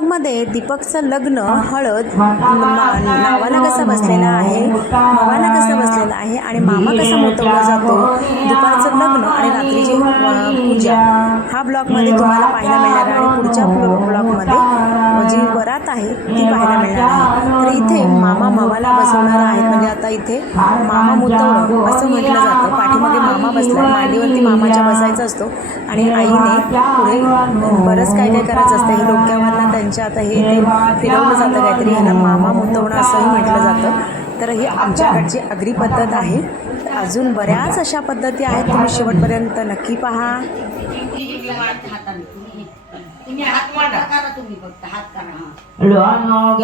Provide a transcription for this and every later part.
आजच्या दीपकचं लग्न हळद नावाला कसा बसलेला आहे? मामाला कसा बसलेला आहे आणि मामा कसा मोठवला जातो दुपारचं लग्न आणि रात्रीची पूजा हा ब्लॉगमध्ये तुम्हाला पाहायला मिळणार आहे. आणि पुढच्या ब्लॉ- ब्लॉगमध्ये जी वरात आहे ती पाहायला मिळणार आहे. तर इथे मामा मामाला बसवणार आहेत. म्हणजे आता इथे मामा मुतवणं असं म्हटलं जातं. पाठीमध्ये मामा बसला मांडीवरती मामाच्या बसायचं असतो. आणि आईने पुढे बरंच काय काय करायचं असतं. हे डोक्यावरनं त्यांच्या आता हे ते फिरवलं जातं काहीतरी. ह्याला मामा मुतवणं असंही म्हटलं जातं. तर ही आमच्याकडची आगरी पद्धत आहे. अजून बऱ्याच अशा पद्धती आहेत. तुम्ही शेवटपर्यंत नक्की पहा. तुम्ही हात मांडा तुम्ही फक्त हात करा लोनो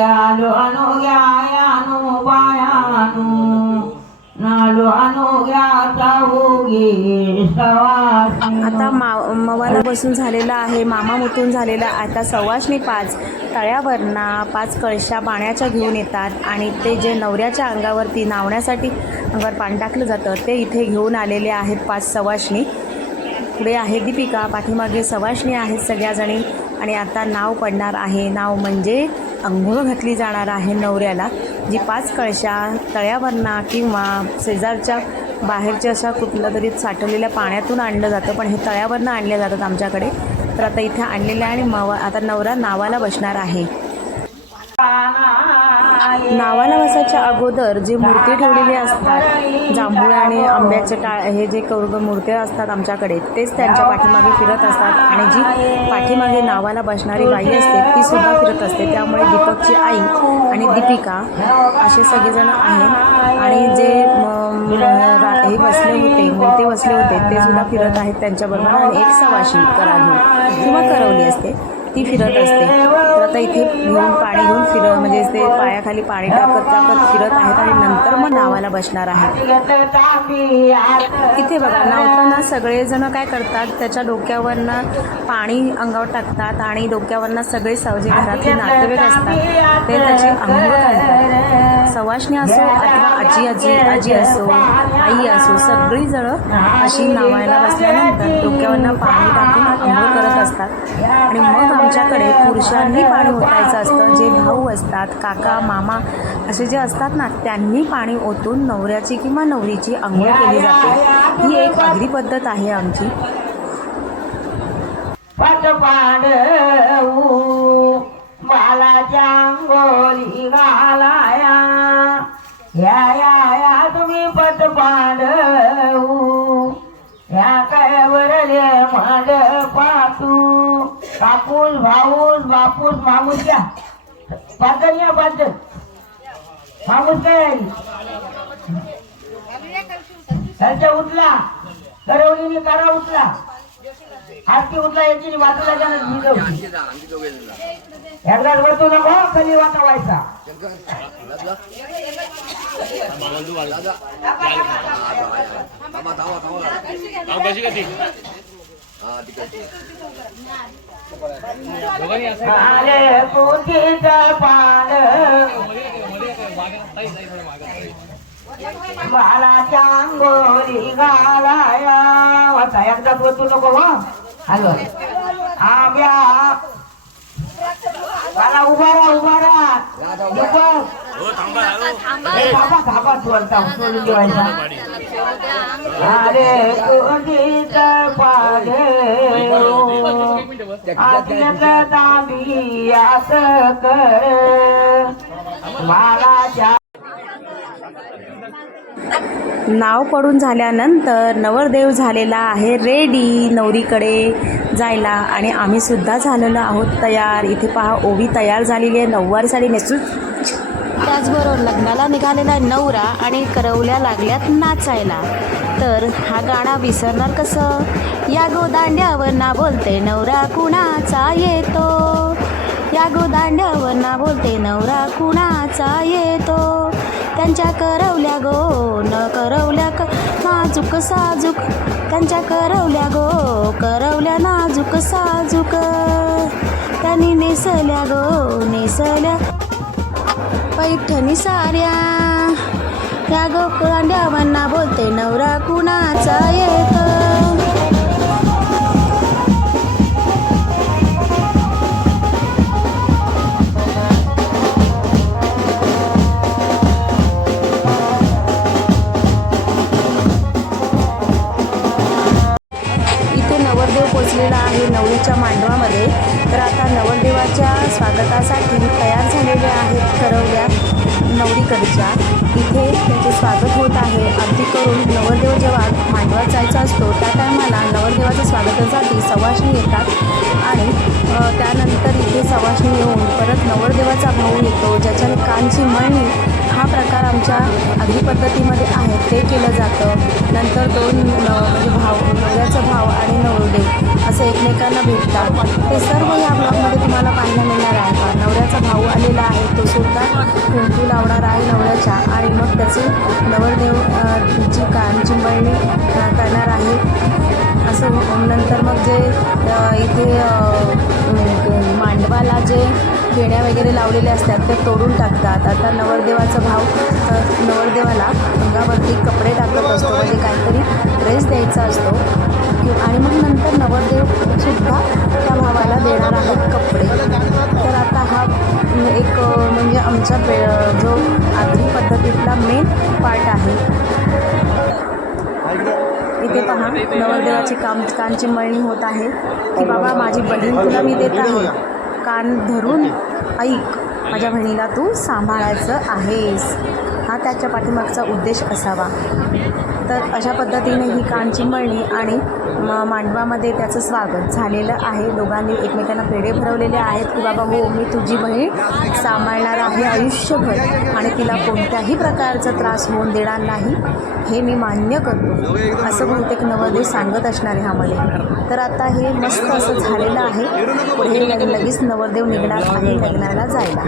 आता मा मवाला बसून झालेला आहे मामा मुतून झालेला आता सवाशणी पाच तळ्यावरना पाच कळशा पाण्याच्या घेऊन येतात आणि ते जे नवऱ्याच्या अंगावरती नावण्यासाठी अंगावर पाणी टाकलं जातं ते इथे घेऊन आलेले आहेत पाच सवाशनी पुढे आहे दीपिका पाठीमागे सवाशणी आहेत सगळ्याजणी आणि आता नाव पडणार आहे. नाव म्हणजे अंघोळ घातली जाणार आहे नवऱ्याला जी पाच कळशा तळ्यावरना किंवा शेजारच्या बाहेरच्या अशा कुठल्या तरी साठवलेल्या पाण्यातून आणलं जातं पण हे तळ्यावरनं आणले जातात आमच्याकडे. तर आता इथे आणलेले आणि मवा आता नवरा नावाला बसणार आहे. नावाला अगोदर जे मूर्ती ठेवलेली असतात जांभूळ आणि आंब्याचे टाळ हे जे कौरग मूर्त्या असतात आमच्याकडे तेच त्यांच्या पाठीमागे फिरत असतात. आणि जी पाठीमागे नावाला बसणारी बाई असते ती सुद्धा फिरत असते. त्यामुळे दीपकची आई आणि दीपिका असे सगळेजण आहेत. आणि जे हे बसले होते मूर्ती बसले होते ते सुद्धा फिरत आहेत त्यांच्याबरोबर. आणि एक सवाशी करा किंवा करवली असते. ती फिरत असते. तर आता इथे घेऊन पाणी घेऊन फिर म्हणजे ते पायाखाली पाणी टाकत टाकत फिरत आहेत आणि नंतर मग नावाला बसणार आहे इथे बघा नावताना सगळेजण काय करतात त्याच्या डोक्यावरनं पाणी अंगावर टाकतात आणि डोक्यावरनं सगळे स- जे घरातले नातेवाईक असतात. ते त्याची अंग घालतात सवाशणी असो किंवा आजी आजी आजी असो आई असो सगळी जण अशी नावायला बसल्यानंतर डोक्यावरनं पाणी टाकून आंघोळ करत असतात. आणि मग आमच्याकडे पुरुषांनी पाणी ओतायचं असतं. जे भाऊ असतात काका मामा असे जे असतात ना त्यांनी पाणी ओतून नवऱ्याची किंवा नवरीची आंघोळ केली जाते. ही एक आगरी पद्धत आहे आमची. पट अंगोली घालाया. या या या तुम्ही पट पांडऊ कापूस भाऊस बापूस मामूस घ्या पातळ या पातळ मामूस काय आहे? त्यांच्या उठला. करवलीने करा उठला. हाती उठला याची भिजव एकदाच बसू नको खाली वाटावायचा आले पोतीचा पान बाळाच्या अंगोली घालाया वाचा एकदाच बसू नको हो हॅलो आंब्या मला उभा राहा उभा राहा थांबा बोलता सोडून जेवायचा अरे कोणीचा पाडे आस कर मला नाव पडून झाल्यानंतर नवरदेव झालेला आहे रेडी नवरीकडे जायला. आणि आम्ही सुद्धा झालेलो आहोत तयार. इथे पहा ओवी तयार झालेली आहे नऊवारी साडी नेसून. त्याचबरोबर लग्नाला निघालेला नवरा आणि करवल्या लागल्यात नाचायला. तर हा गाणा विसरणार कसं? या गोदांड्यावर ना बोलते नवरा कुणाचा येतो? या गोदांड्यावर ना बोलते नवरा कुणाचा येतो? त्यांच्या करवल्या गो न करवल्या क नाजूक साजूक. त्यांच्या करवल्या गो करवल्या नाजूक साजूक. त्यांनी नेसल्या गो नेसल्या पैठणी साऱ्या. ह्या गोकांड्यावांना बोलते नवरा कुणाचा येतो? नवरदेव पोचलेला आहे नवरीच्या मांडवामध्ये. तर आता नवरदेवाच्या स्वागतासाठी तयार झालेल्या आहेत ठरवल्या नवरीकडच्या. त्यांचे स्वागत होत आहे. अगदी करून नवरदेव जेव्हा मांडवात जायचा असतो त्या टायमाला नवरदेवाच्या स्वागतासाठी सवाशणी येतात आणि त्यानंतर इथे सवाशणी येऊन परत नवरदेवाचा भाऊ येतो ज्याच्याने कानची मळणी हा प्रकार आमच्या आधी पद्धतीमध्ये आहे. ते केलं जातं. नंतर दोन म्हणजे भाव नवऱ्याचा भाव आणि नवरदेव असे एकमेकांना भेटतात. ते सर्व या ब्लॉगमध्ये तुम्हाला पाहायला मिळणार आहे. का नवऱ्याचा भाऊ आलेला आहे. तो सुद्धा कुंकू लावणार आहे नवऱ्याच्या आणि मग त्याचे नवरदेव अ, ची कान चिंबळणी करणार आहे. असं नंतर मग जे इथे मांडवाला जे खेण्या वगैरे लावलेले असतात ते तोडून टाकतात. आता नवरदेवाचा भाव नवरदेवाला अंगावरती कपडे टाकत असतो म्हणजे काहीतरी ड्रेस द्यायचा असतो. आणि मग नंतर नवरदेवसुद्धा त्या भावाला देणार आहेत कपडे. तर आता हा एक म्हणजे आमच्या पे जो आधी पद्धतीतला मेन पार्ट आहे. इथे पहा नवरदेवाची काम कानची मळणी होत आहे की बाबा माझी बहीण तुला मी देत आहे. कान धरून ऐक. माझ्या बहिणीला तू सांभाळायचं आहेस. हा त्याच्या पाठीमागचा उद्देश असावा. तर अशा पद्धतीने ही कानची मळणी आणि म मांडवामध्ये त्याचं स्वागत झालेलं आहे. दोघांनी एकमेकांना पेढे भरवलेले आहेत की बाबा हो मी तुझी बहीण सांभाळणार आहे आयुष्यभर आणि तिला कोणत्याही प्रकारचा त्रास होऊन देणार नाही हे मी मान्य करतो. असं बहुतेक नवरदेव सांगत असणार ह्यामध्ये तर आता हे मस्त असं झालेलं आहे. पुढे लगेच नवरदेव निघणार आहे लग्नाला जायला.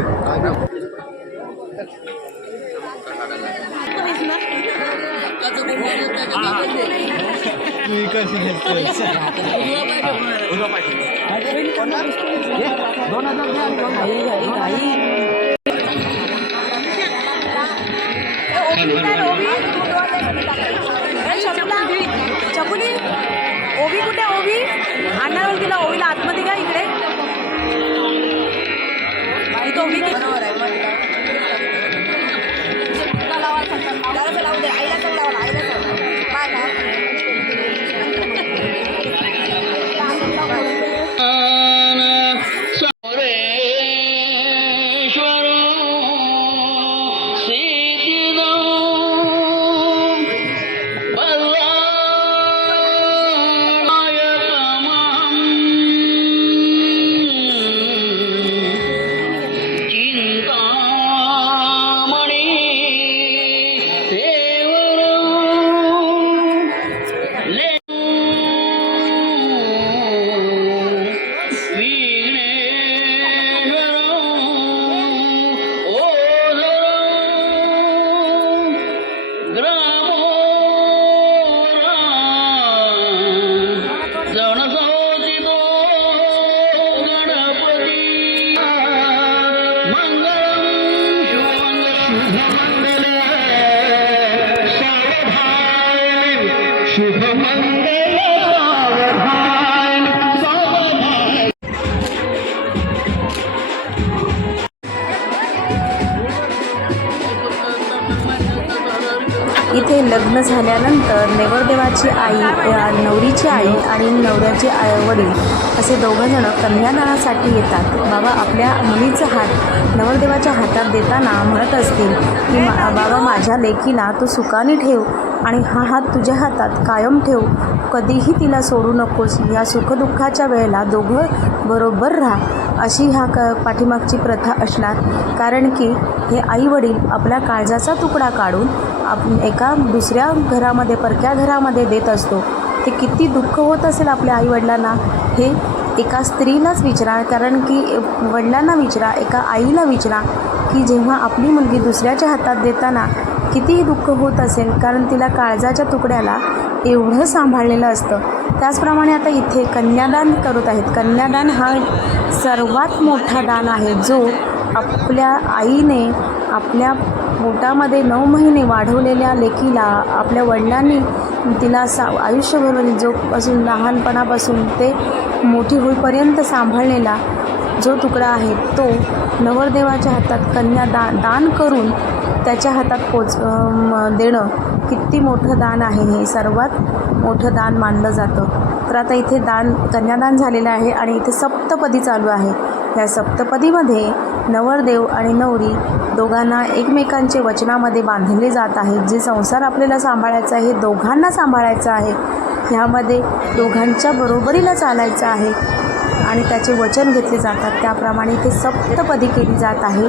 घाई घाई घाई चकुली 拜拜。इथे लग्न झाल्यानंतर नवरदेवाची आई नवरीची आई आणि नवऱ्याचे आई वडील असे दोघंजणं कन्यादानासाठी येतात. बाबा आपल्या मुलीचा हात नवरदेवाच्या हातात देताना म्हणत असतील की मा बाबा माझ्या लेकीला तू सुखाने ठेव आणि हा हात तुझ्या हातात कायम ठेव. कधीही तिला सोडू नकोस. या सुखदुःखाच्या वेळेला दोघं बरोबर राहा. अशी ह्या क पाठीमागची प्रथा असणार. कारण की हे आईवडील आपल्या काळजाचा तुकडा काढून आप एका दुसऱ्या घरामध्ये परक्या घरामध्ये देत असतो. ते किती दुःख होत असेल आपल्या आईवडिलांना हे एका स्त्रीलाच विचारा. कारण की वडिलांना विचारा एका आईला विचारा की जेव्हा आपली मुलगी दुसऱ्याच्या हातात देताना कितीही दुःख होत असेल कारण तिला काळजाच्या तुकड्याला एवढं सांभाळलेलं असतं. त्याचप्रमाणे आता इथे कन्यादान करत आहेत. कन्यादान हा सर्वात मोठा दान आहे जो आपल्या आईने आपल्या पोटामध्ये नऊ महिने वाढवलेल्या लेकीला आपल्या वडिलांनी तिला सा आयुष्यभर जोपासून लहानपणापासून ते मोठी होईपर्यंत सांभाळलेला जो तुकडा आहे तो नवरदेवाच्या हातात कन्या दा दान करून त्याच्या हातात पोच देणं किती मोठं दान आहे हे सर्वात मोठं दान मानलं जातं. तर तर आता इथे दान कन्यादान झालेलं आहे आणि इथे सप्तपदी चालू आहे. या सप्तपदीमध्ये नवरदेव आणि नवरी दोघांना एकमेकांचे वचनामध्ये बांधले जात आहेत. जे संसार आपल्याला सांभाळायचा आहे दोघांना सांभाळायचा आहे ह्यामध्ये दोघांच्या बरोबरीला चालायचं आहे आणि त्याचे वचन घेतले जातात. त्याप्रमाणे ते सप्तपदी केली जात आहे.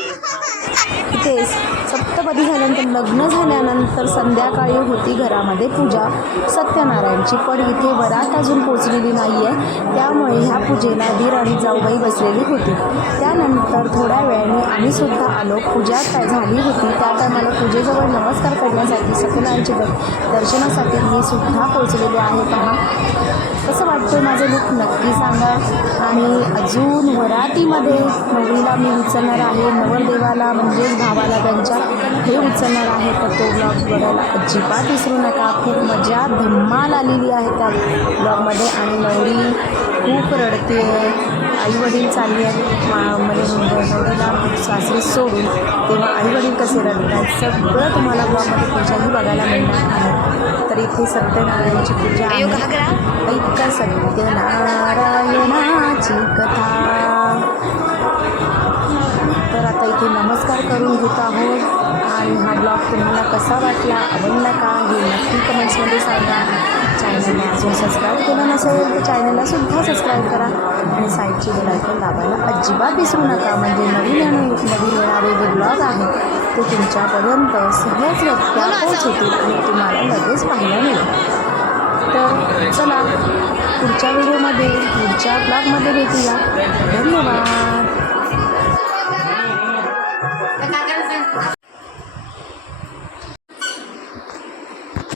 इथे सप्तपदी झाल्यानंतर लग्न झाल्यानंतर संध्याकाळी होती घरामध्ये पूजा. सत्यनारायणची पण इथे वरात अजून पोचलेली नाही आहे त्यामुळे ह्या पूजेला दीर आणि जाऊबाई बसलेली होती. त्यानंतर थोड्या वेळाने आम्ही सुद्धा आलो. पूजा काय झाली होती? त्या टायमाला पूजेजवळ नमस्कार करण्यासाठी सत्यनारायणचे दर्शनासाठी मी सुद्धा पोचलेले आहे पहा. कसं वाटतं माझं लुक नक्की सांगा. आणि अजून वरातीमध्ये नवरीला मी उचलणार आहे. नवरदेवाला म्हणजेच भावाला त्यांच्या हे उचलणार आहे तर तो ब्लॉग बघायला. अजिबात विसरू नका. खूप मजा धम्माल आलेली आहे त्या ब्लॉगमध्ये आणि नवरी खूप रडते आईवडील चालली आहेत. मा म्हणजे नवरीला सासरी सोडून तेव्हा आईवडील कसे रडतात सगळं तुम्हाला ब्लॉगमध्ये पूजाही बघायला मिळणार आहे. तर इथे सत्यनारायणची पूजा ऐका सत्यनारायणाची कथा. तर आता इथे नमस्कार करून घेत आहोत. आणि हा ब्लॉग तुम्हाला कसा वाटला आवडला का हे नक्की कमेंट्समध्ये सांगा. चॅनलला अजून सबस्क्राईब केलं नसेल तर चॅनलला सुद्धा सबस्क्राईब करा. आणि साईडची बेल आयकॉन दाबायला अजिबात विसरू नका. म्हणजे नवीन आणि नवीन येणारे जे ब्लॉग आहेत ते तुमच्यापर्यंत सहजरित्या पोहोचतील आणि तुम्हाला लगेच पाहायला मिळेल. तर चला पुढच्या व्हिडिओमध्ये पुढच्या ब्लॉगमध्ये भेटूया. धन्यवाद.